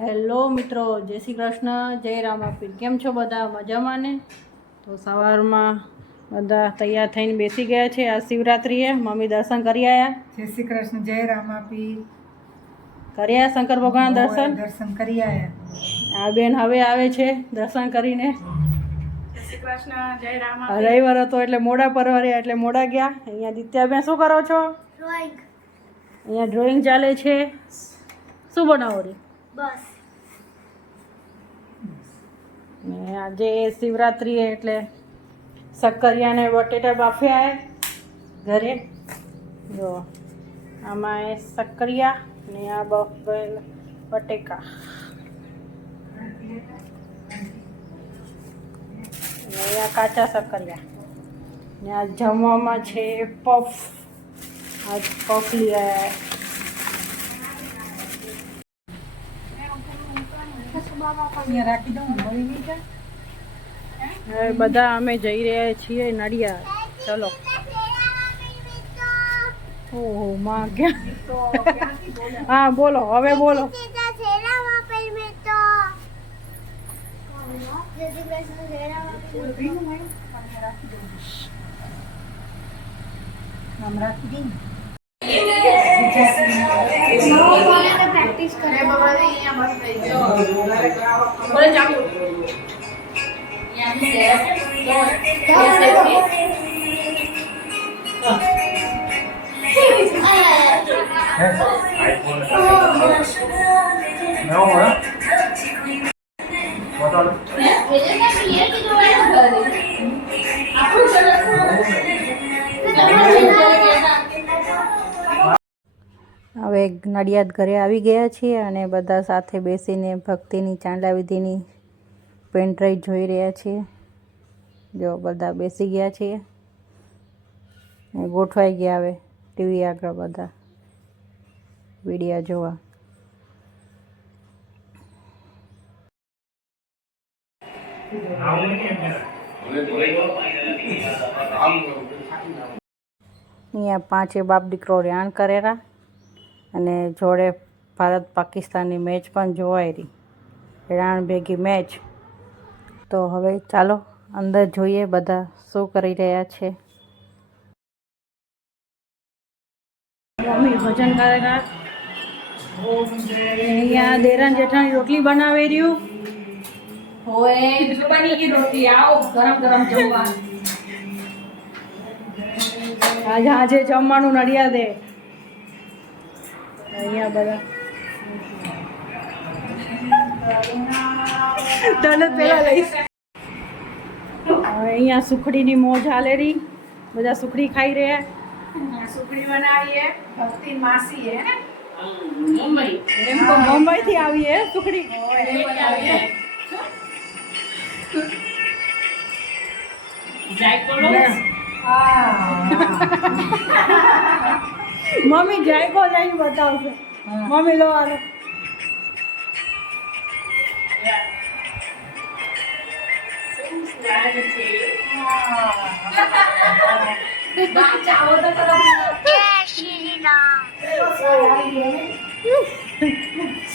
Hello મિત્રો, જય શ્રી કૃષ્ણ, જય રામાપીર. કેમ છો બધા? મજામાં ને? તો સવારમાં બધા તૈયાર થઈને બેસી ગયા છે. આ શિવરાત્રિએ મમ્મી દર્શન કરી આવ્યા. જય શ્રી કૃષ્ણ, જય રામાપીર. કર્યા શંકર ભગવાન દર્શન કરી આવ્યા. આ બેન હવે આવે છે દર્શન કરીને. જય શ્રી કૃષ્ણ, જય રામાપીર. રવિવાર હતો એટલે મોડા પરવાર્યા એટલે મોડા ગયા. અહીંયા દિત્યાબેન શું કરો છો? અહીંયા ડ્રોઈંગ ચાલે છે. શું બનાવો રે? બસ ને આજે શિવરાત્રિ એટલે શક્કરિયા ને બટેટા બાફ્યા ઘરે. જો આમાં એ શક્કરિયા ને આ બફેલ બટેકા ને અહીંયા કાચા શક્કરિયા ને આ જમવામાં છે પફ. આજ પફ લઈ આવ્યા. અહીંયા રાખી દઉં, મળી નહીં જાય. હવે બધા અમે જઈ રહ્યા છીએ નડિયાદ. ચલો. ઓહો માં ક્યાં? હા બોલો, હવે બોલો. આમ રાખી દઉં. પ્રેક્ટિસ કરે હવે નડિયાદ ઘરે આવી ગયા છીએ અને બધા સાથે બેસીને ભક્તિની ચાંદા વિધિની પેનડ્રાઈવ જોઈ રહ્યા છીએ. જો બધા બેસી ગયા છીએ, ગોઠવાઈ ગયા હવે ટીવી આગળ બધા વિડીયો જોવા. અહીંયા પાંચે બાપ દીકરો રેણ કરેલા અને જોડે ભારત પાકિસ્તાનની મેચ પણ જોવાઈ રહી, રાણ ભેગી મેચ. તો હવે ચાલો અંદર જોઈએ બધા શું કરી રહ્યા છે. મમ્મી ભજન કરેલા. અહીંયા દેરાન જેઠાણી રોટલી બનાવી રહ્યું હોય. બની ગઈ રોટલી, આવો ગરમ ગરમ જમવા. આજે જમવાનું નડિયાદે. અહીંયા બધા તને પેલા લઈશ. અહીંયા સુખડીની મોજ હાલેરી, બધા સુખડી ખાઈ રહ્યા. સુખડી બનાવીએ, ભક્તિ માસી હે ને મુંબઈ થી આવી હે સુખડી. મમ્મી જાયકો લઈને બતાવશે. મમ્મી લો આલો.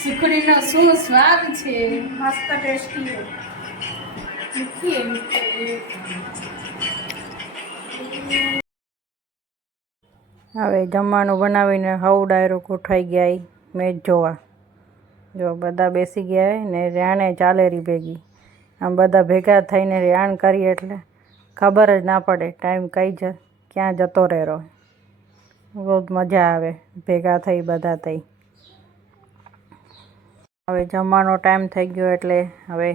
સુખડીનો શું સ્વાદ છે, મસ્ત ટેસ્ટી. હવે જમવાનું બનાવીને હવ ડાયરો ગોઠવાઈ ગયા મેચ જોવા. જો બધા બેસી ગયા ને રેણે ચાલે રહી ભેગી. આમ બધા ભેગા થઈને રેણ કરીએ એટલે ખબર જ ના પડે ટાઈમ ક્યાં જતો રહેરો. બહુ મજા આવે ભેગા થઈ બધા થઈ. હવે જમવાનો ટાઈમ થઈ ગયો એટલે હવે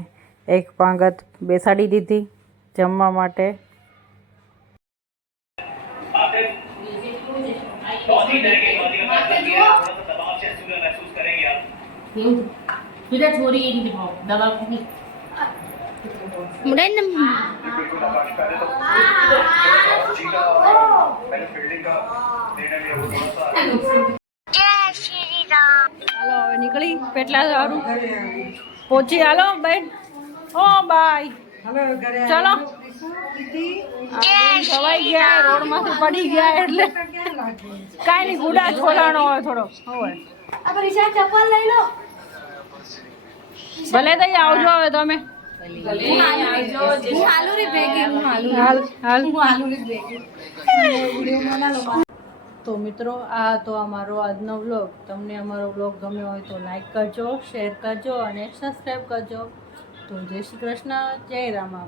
એક પાંગત બેસાડી દીધી જમવા માટે. હાલો હવે નીકળી પેટલા સારું પહોંચી. હાલો બેન. ઓ બાય. ચલો. ખવાઈ ગયા, રોડમાંથી પડી ગયા એટલે કાંઈ નહીં, ગુડા છોડાનો હોય થોડો હોય. ચપ્પલ લઈ લો. ભલે દઈ આવજો હવે તમે. હું હાલું રી ભેગી હું હાલું હાલ હાલ. હું હાલું રી ભેગી તો મિત્રો આ હતો અમારો આજનો વ્લોગ. તમને અમારો વ્લોગ ગમ્યો હોય તો લાઈક કરજો, શેર કરજો અને સબસ્ક્રાઈબ કરજો. તો જય શ્રી કૃષ્ણ, જય રામા.